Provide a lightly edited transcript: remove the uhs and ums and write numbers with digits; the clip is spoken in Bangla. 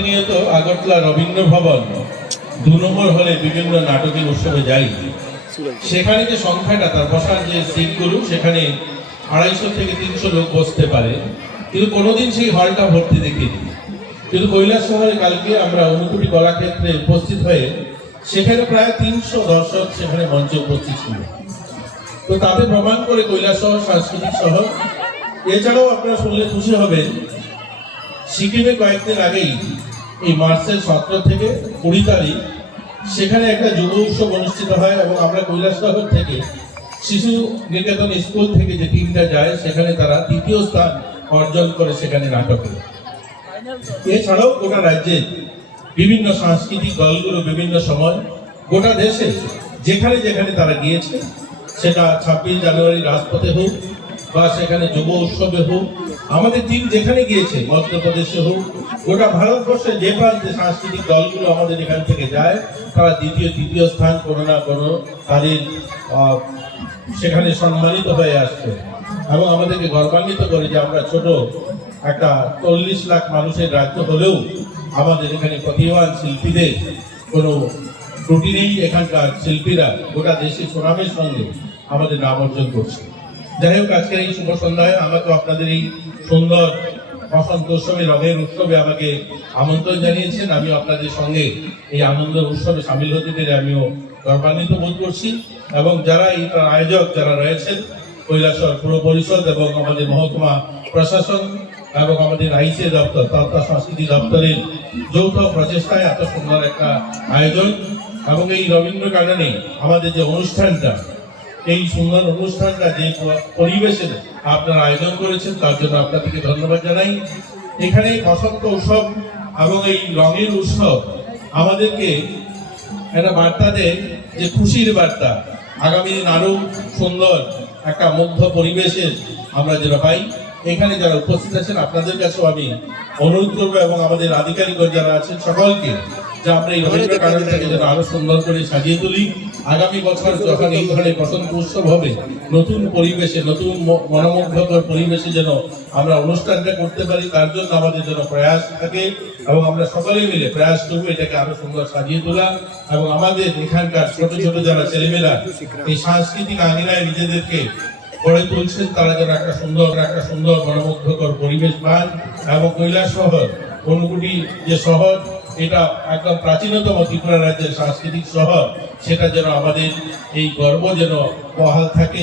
প্রতিনিয়ত আগরতলা রবীন্দ্র ভবন 2 নম্বর হলে বিভিন্ন নাটকের উৎসবে যাই, সেখানে যে সংখ্যাটা তার বসার যে সিটগুলো সেখানে 250 থেকে 300 লোক বসতে পারে, কিন্তু কোনোদিন সেই হলটা ভর্তি দেখিনি। কিন্তু কৈলাসহরে কালকে আমরা ঊনকোটি কলাক্ষেত্রে উপস্থিত হয়ে সেখানে প্রায় 300 দর্শক সেখানে মঞ্চে উপস্থিত ছিল। তো তাতে প্রমাণ করে কৈলাসহর সাংস্কৃতিক শহর। এছাড়াও আপনারা শুনলে খুশি হবেন, সিকিমে কয়েকদিন আগেই এই মার্চের 17 থেকে 20 তারিখ সেখানে একটা যুব উৎসব অনুষ্ঠিত হয় এবং আমরা কৈলাসহর থেকে শিশু নিকেতন স্কুল থেকে যে টিমটা যায় সেখানে তারা 2য় স্থান অর্জন করে সেখানে নাটকে। এছাড়াও গোটা রাজ্যে বিভিন্ন সাংস্কৃতিক দলগুলো বিভিন্ন সময় গোটা দেশে যেখানে যেখানে তারা গিয়েছে, সেটা 26 জানুয়ারি রাজপথে হোক বা সেখানে যুব উৎসবে হোক, আমাদের টিম যেখানে গিয়েছে মধ্যপ্রদেশে হোক, গোটা ভারতবর্ষে যে প্রান্তে সাংস্কৃতিক দলগুলো আমাদের এখান থেকে যায় তারা 2য় 3য় স্থান কোনো না কোনো তাদের সেখানে সম্মানিত হয়ে আসছে এবং আমাদেরকে গর্বান্বিত করে যে আমরা ছোট একটা 40 লাখ মানুষের রাজ্য হলেও আমাদের এখানে প্রতিভাবান শিল্পীদের কোনো ত্রুটি নেই। এখানকার শিল্পীরা গোটা দেশে সুনামের সঙ্গে আমাদের নাম অর্জন করছে। যাই হোক, আজকের এই শুভ সন্ধ্যায় আমাকে আপনাদের এই সুন্দর বসন্ত উৎসবে রঙের উৎসবে আমাকে আমন্ত্রণ জানিয়েছেন। আমি আপনাদের সঙ্গে এই আনন্দ উৎসবে সামিল হতে পেরে আমিও গর্বান্বিত বোধ করছি এবং যারা এই আয়োজক যারা রয়েছেন কৈলাসহর পুর পরিষদ এবং আমাদের মহকুমা প্রশাসন এবং আমাদের আইসি দপ্তর তথ্য সংস্কৃতি দপ্তরের যৌথ প্রচেষ্টায় এত সুন্দর একটা আয়োজন এবং এই রবীন্দ্র গার্ডেনে আমাদের যে অনুষ্ঠানটা, এই সুন্দর অনুষ্ঠানটা যে পরিবেশে আপনারা আয়োজন করেছেন তার জন্য আপনাদেরকে ধন্যবাদ জানাই। এখানে বসন্ত উৎসব এবং এই রঙের উৎসব আমাদেরকে একটা বার্তা দেয় যে খুশির বার্তা, আগামী দিন আরো সুন্দর একটা মুগ্ধ পরিবেশের আমরা যেটা পাই। এখানে যারা উপস্থিত আছেন আপনাদের কাছেও আমি অনুরোধ করবো এবং আমাদের আধিকারিকগণ যারা আছেন সকলকে যে আমরা এই রবীন্দ্র গার্ডেনটাকে যেন আরো সুন্দর করে সাজিয়ে তুলি। আগামী বছর যখন এই ধরনের বসন্ত উৎসব হবে, নতুন পরিবেশে নতুন মনোমুগ্ধকর পরিবেশে যেন আমরা অনুষ্ঠানটা করতে পারি, তার জন্য আমাদের যেন প্রয়াস থাকে এবং আমরা সকলে মিলে প্রয়াস করবো এটাকে আরো সুন্দর সাজিয়ে তোলা এবং আমাদের এখানকার ছোট ছোট যারা ছেলেমেয়েরা এই সাংস্কৃতিক আঙিনায় নিজেদেরকে গড়ে তুলছেন তারা যেন একটা সুন্দর মনোমুগ্ধকর পরিবেশ পান এবং কৈলাসহর ঊনকোটি যে শহর, এটা একদম প্রাচীনতম ত্রিপুরা রাজ্যের সাংস্কৃতিক শহর, সেটা যেন আমাদের এই গর্ব যেন বহাল থাকে